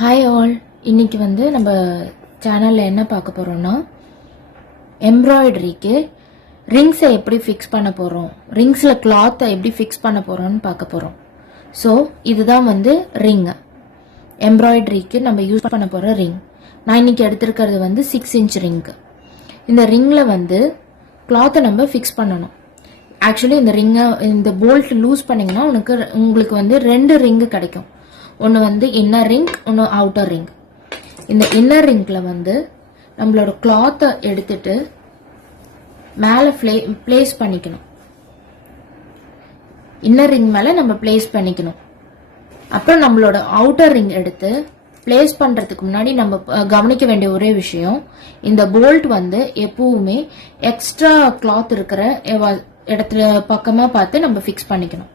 Hi all, இன்னைக்கு நம்ம சேனலில் என்ன பார்க்க போகிறோம்னா எம்ப்ராய்டரிக்கு ரிங்ஸை எப்படி ஃபிக்ஸ் பண்ண போகிறோம், ரிங்ஸில் கிளாத்தை எப்படி ஃபிக்ஸ் பண்ண போகிறோம்னு பார்க்க போகிறோம். ஸோ இதுதான் ரிங், எம்ப்ராய்டரிக்கு நம்ம யூஸ் பண்ண போகிற ரிங். நான் இன்னைக்கு எடுத்திருக்கிறது 6 இன்ச் ரிங்கு. இந்த ரிங்கில் கிளாத்தை நம்ம ஃபிக்ஸ் பண்ணணும். ஆக்சுவலி இந்த ரிங்கை இந்த போல்ட் லூஸ் பண்ணிங்கன்னா உங்களுக்கு 2 ரிங்கு கிடைக்கும். ஒன்று இன்னர் ரிங், ஒன்று அவுட்டர் ரிங். இந்த இன்னர் ரிங்கில் நம்மளோட கிளாத்தை எடுத்துட்டு மேலே பிளேஸ் பண்ணிக்கணும். இன்னர் ரிங் மேலே நம்ம பிளேஸ் பண்ணிக்கணும். அப்புறம் நம்மளோட அவுட்டர் ரிங் எடுத்து பிளேஸ் பண்ணுறதுக்கு முன்னாடி நம்ம கவனிக்க வேண்டிய ஒரே விஷயம், இந்த போல்ட் எப்பவுமே எக்ஸ்ட்ரா கிளாத் இருக்கிற இடத்துல பக்கமாக பார்த்து நம்ம ஃபிக்ஸ் பண்ணிக்கணும்.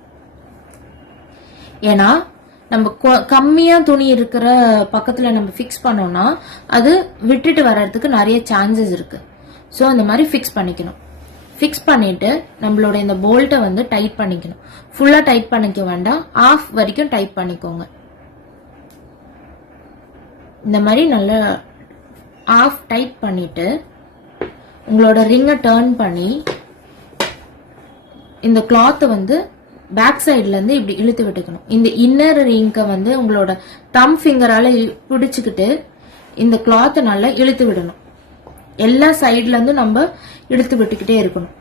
ஏன்னா நம்ம கம்மியா துணி இருக்கிற பக்கத்துல நம்ம ஃபிக்ஸ் பண்ணோம்னா அது விட்டுட்டு வர்றதுக்கு நிறைய சான்சஸ் இருக்கு. ஸோ அந்த மாதிரி ஃபிக்ஸ் பண்ணிக்கணும். ஃபிக்ஸ் பண்ணிட்டு நம்மளோட இந்த போல்ட்டை டைட் பண்ணிக்கணும். ஃபுல்லா டைட் பண்ணிக்க வேண்டாம், ஆஃப் வரைக்கும் டைட் பண்ணிக்கோங்க. இந்த மாதிரி நல்லா ஆஃப் டைட் பண்ணிட்டு உங்களோட ரிங்கை டர்ன் பண்ணி இந்த கிளாத்தை பேக் சைட்ல இருந்து இப்படி இழுத்து விட்டுக்கணும். இந்த இன்னர் ரிங்கை உங்களோட தம் ஃபிங்கரால பிடிச்சுக்கிட்டு இந்த கிளாத்தை நல்லா இழுத்து விடணும். எல்லா சைட்ல இருந்து நம்ம இழுத்து விட்டுக்கிட்டே இருக்கணும்.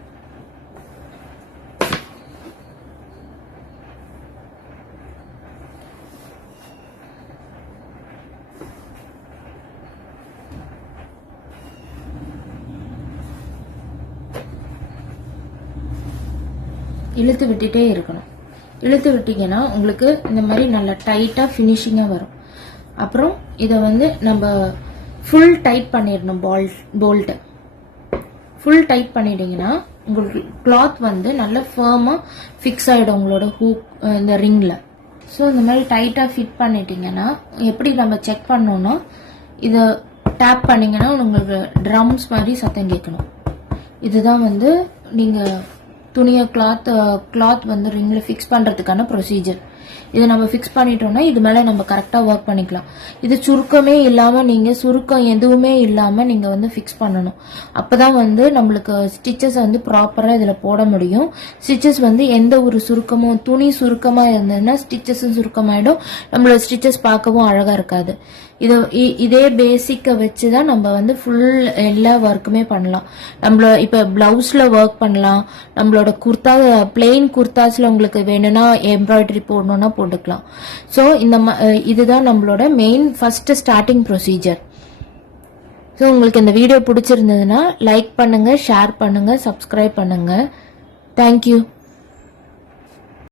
இழுத்து விட்டுட்டே இருக்கணும். இழுத்து விட்டீங்கன்னா உங்களுக்கு இந்த மாதிரி நல்லா டைட்டா ஃபினிஷிங்கா வரும். அப்புறம் இதை நம்ம ஃபுல் டைட் பண்ணிடணும். போல்ட் ஃபுல் டைட் பண்ணிட்டீங்கன்னா உங்களுக்கு கிளாத் நல்லா ஃபர்மா ஃபிக்ஸ் ஆயிடும் உங்களோட ஹூக் இந்த ரிங்ல. ஸோ இந்த மாதிரி டைட்டா ஃபிட் பண்ணிட்டீங்கன்னா எப்படி நம்ம செக் பண்ணோம்னா இதை டேப் பண்ணீங்கன்னா உங்களுக்கு ட்ரம்ஸ் மாதிரி சத்தம் கேட்கணும். இதுதான் நீங்க துணியை கிளாத் ரிங்ல ஃபிக்ஸ் பண்றதுக்கான ப்ரொசீஜர். இதை நம்ம ஃபிக்ஸ் பண்ணிட்டோம்னா இது மேல நம்ம கரெக்டா ஒர்க் பண்ணிக்கலாம். இது சுருக்கமே இல்லாம நீங்க சுருக்கம் எதுவுமே இல்லாம நீங்க ஃபிக்ஸ் பண்ணணும். அப்பதான் நம்மளுக்கு ஸ்டிச்சஸ் ப்ராப்பரா இதுல போட முடியும். ஸ்டிச்சஸ் எந்த ஒரு சுருக்கமும், துணி சுருக்கமா இருந்ததுன்னா ஸ்டிச்சஸும் சுருக்கமாயிடும், நம்மளோட ஸ்டிச்சஸ் பார்க்கவும் அழகா இருக்காது. இதே பேசிக்க வச்சுதான் நம்ம ஃபுல் எல்லா ஒர்க்குமே பண்ணலாம். நம்மள இப்ப பிளவுஸ்ல ஒர்க் பண்ணலாம், நம்மளோட குர்தா பிளெயின் குர்தாஸ்ல உங்களுக்கு வேணும்னா எம்ப்ராய்டரி போடணும்னா போட்டுக்கலாம். ஸோ இதுதான் நம்மளோட main first starting procedure. So உங்களுக்கு இந்த வீடியோ பிடிச்சிருந்ததுன்னா லைக் பண்ணுங்க, ஷேர் பண்ணுங்க, சப்ஸ்கிரைப் பண்ணுங்க. தேங்க்யூ.